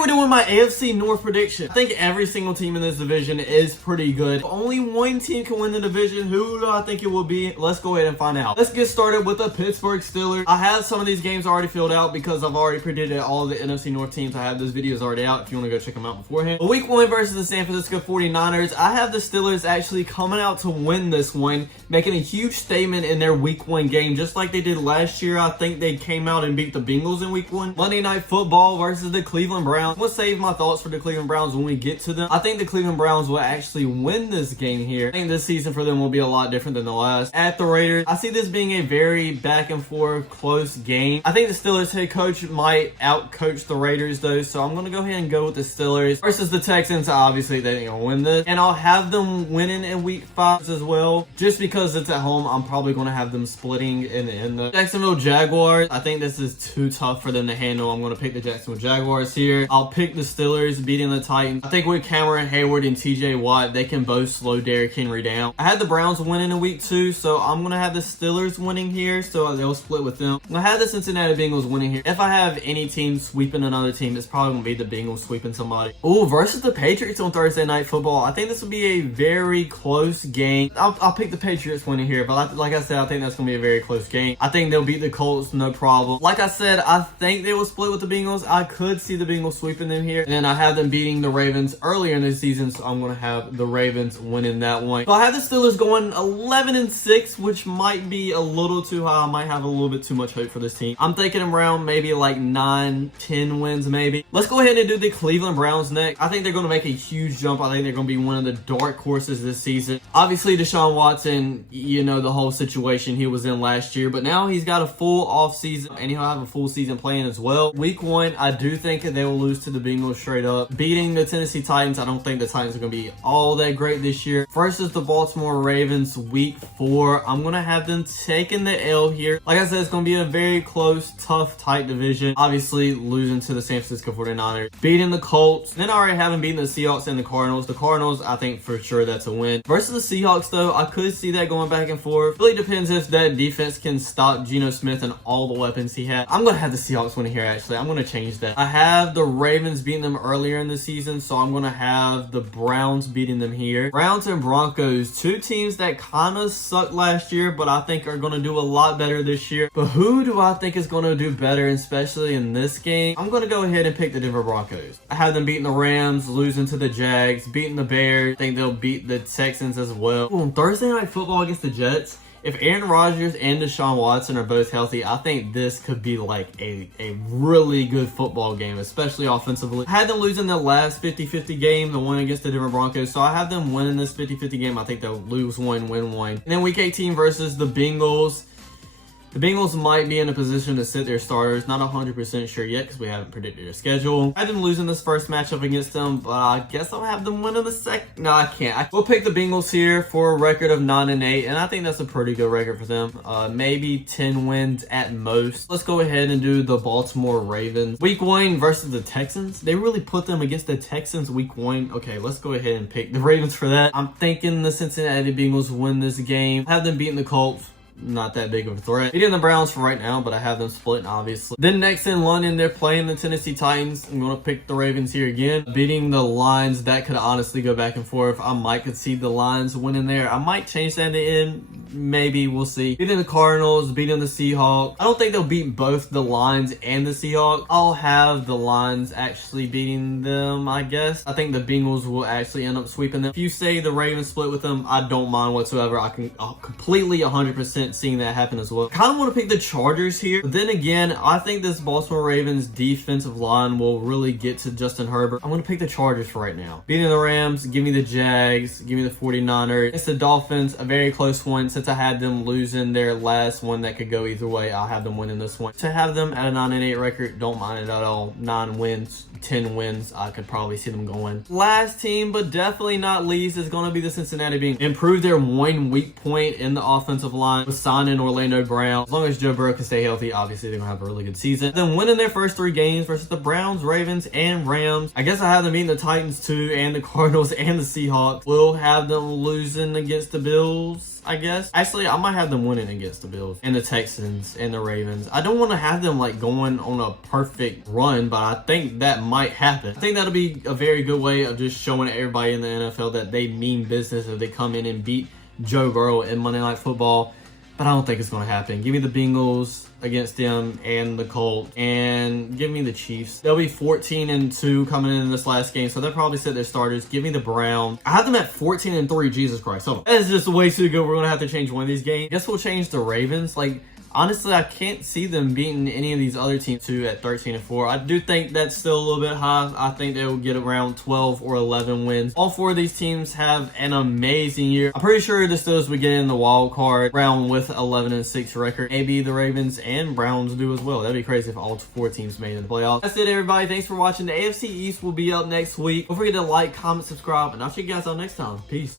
we're doing my AFC North prediction. I think every single team in this division is pretty good. Only one team can win the division. Who do I think it will be? Let's go ahead and find out. Let's get started with the Pittsburgh Steelers. I have some of these games already filled out because I've already predicted all the NFC North teams. I have those videos already out if you want to go check them out beforehand. But week 1 versus the San Francisco 49ers, I have the Steelers actually coming out to win this one, making a huge statement in their week 1 game, just like they did last year. I think they came out and beat the Bengals in week 1. Monday Night Football versus the Cleveland Browns. I'm going to save my thoughts for the Cleveland Browns when we get to them. I think the Cleveland Browns will actually win this game here. I think this season for them will be a lot different than the last. At the Raiders, I see this being a very back and forth close game. I think the Steelers head coach might outcoach the Raiders though, so I'm going to go ahead and go with the Steelers versus the Texans. Obviously, they're going to win this. And I'll have them winning in week 5 as well. Just because it's at home, I'm probably going to have them splitting in the Jacksonville Jaguars. I think this is too tough for them to handle. I'm going to pick the Jacksonville Jaguars here. I'll pick the Steelers beating the Titans. I think with Cameron Hayward and TJ Watt, they can both slow Derrick Henry down. I had the Browns winning in week 2, so I'm going to have the Steelers winning here, so they'll split with them. I'm going to have the Cincinnati Bengals winning here. If I have any team sweeping another team, it's probably going to be the Bengals sweeping somebody. Ooh, versus the Patriots on Thursday Night Football. I think this will be a very close game. I'll pick the Patriots winning here, but like I said, I think that's going to be a very close game. I think they'll beat the Colts, no problem. Like I said, I think they will split with the Bengals. I could see the Bengals sweeping them here, and then I have them beating the Ravens earlier in the season, so I'm going to have the Ravens winning that one. So I have the Steelers going 11-6, which might be a little too high. I might have a little bit too much hope for this team. I'm thinking around maybe like 9-10 wins maybe. Let's go ahead and do the Cleveland Browns next. I think they're going to make a huge jump. I think they're going to be one of the dark horses this season. Obviously, Deshaun Watson, you know, the whole situation he was in last year, but now he's got a full off season and he'll have a full season playing as well. Week 1, I do think that they will lose to the Bengals straight up. Beating the Tennessee Titans, I don't think the Titans are going to be all that great this year. Versus the Baltimore Ravens week 4, I'm going to have them taking the L here. Like I said, it's going to be a very close, tough, tight division. Obviously, losing to the San Francisco 49ers. Beating the Colts. Then I already have them beating the Seahawks and the Cardinals. The Cardinals, I think for sure that's a win. Versus the Seahawks, though, I could see that going back and forth. Really depends if that defense can stop Geno Smith and all the weapons he had. I'm going to have the Seahawks winning here, actually. I'm going to change that. I have the Ravens beating them earlier in the season, so I'm going to have the Browns beating them here. Browns and Broncos, two teams that kind of sucked last year, but I think are going to do a lot better this year. But who do I think is going to do better, especially in this game? I'm going to go ahead and pick the Denver Broncos. I have them beating the Rams, losing to the Jags, beating the Bears. I think they'll beat the Texans as well. Ooh, on Thursday Night Football against the Jets, if Aaron Rodgers and Deshaun Watson are both healthy, I think this could be like a really good football game, especially offensively. I had them losing the last 50-50 game, the one against the Denver Broncos, so I have them winning this 50-50 game. I think they'll lose one, win one. And then week 18 versus the Bengals. The Bengals might be in a position to sit their starters. Not 100% sure yet because we haven't predicted their schedule. I didn't lose in this first matchup against them, but I guess I'll have them win in the second. No, I can't. We'll pick the Bengals here for a record of 9-8, and I think that's a pretty good record for them. Maybe 10 wins at most. Let's go ahead and do the Baltimore Ravens. Week 1 versus the Texans. They really put them against the Texans week 1. Okay, let's go ahead and pick the Ravens for that. I'm thinking the Cincinnati Bengals win this game. Have them beating the Colts. Not that big of a threat. Beating the Browns for right now, but I have them splitting, obviously. Then next in London, they're playing the Tennessee Titans. I'm going to pick the Ravens here again. Beating the Lions, that could honestly go back and forth. I might concede the Lions winning there. I might change that in. Maybe. We'll see. Beating the Cardinals, beating the Seahawks. I don't think they'll beat both the Lions and the Seahawks. I'll have the Lions actually beating them, I guess. I think the Bengals will actually end up sweeping them. If you say the Ravens split with them, I don't mind whatsoever. I can completely 100% seeing that happen as well. I kind of want to pick the Chargers here, but then again, I think this Baltimore Ravens defensive line will really get to Justin Herbert. I'm going to pick the Chargers for right now. Beating the Rams, give me the Jags, give me the 49ers. It's the Dolphins, a very close one. Since I had them losing their last one that could go either way, I'll have them winning this one. To have them at a 9-8 record, don't mind it at all. 9 wins, 10 wins, I could probably see them going. Last team, but definitely not least, is going to be the Cincinnati Bengals. Improve their one weak point in the offensive line with signing Orlando Brown. As long as Joe Burrow can stay healthy, obviously they're going to have a really good season. Then winning their first 3 games versus the Browns, Ravens, and Rams. I guess I have them beating the Titans too, and the Cardinals and the Seahawks. We'll have them losing against the Bills. chance, I guess. Actually, I might have them winning against the Bills and the Texans and the Ravens. I don't want to have them like going on a perfect run, but I think that might happen. I think that'll be a very good way of just showing everybody in the NFL that they mean business if they come in and beat Joe Burrow in Monday Night Football. But I don't think it's going to happen. Give me the Bengals against them and the Colts, and give me the Chiefs. They'll be 14-2 coming into this last game, so they'll probably set their starters. Give me the Browns. I have them at 14-3. Jesus Christ. So that is just way too good. We're going to have to change one of these games. Guess we'll change the Ravens. Like, honestly, I can't see them beating any of these other teams too at 13-4. I do think that's still a little bit high. I think they will get around 12 or 11 wins. All four of these teams have an amazing year. I'm pretty sure the Steelers would get in the wild card round with 11-6 record. Maybe the Ravens and Browns do as well. That'd be crazy if all four teams made it in the playoffs. That's it, everybody. Thanks for watching. The AFC East will be up next week. Don't forget to like, comment, subscribe, and I'll see you guys on next time. Peace.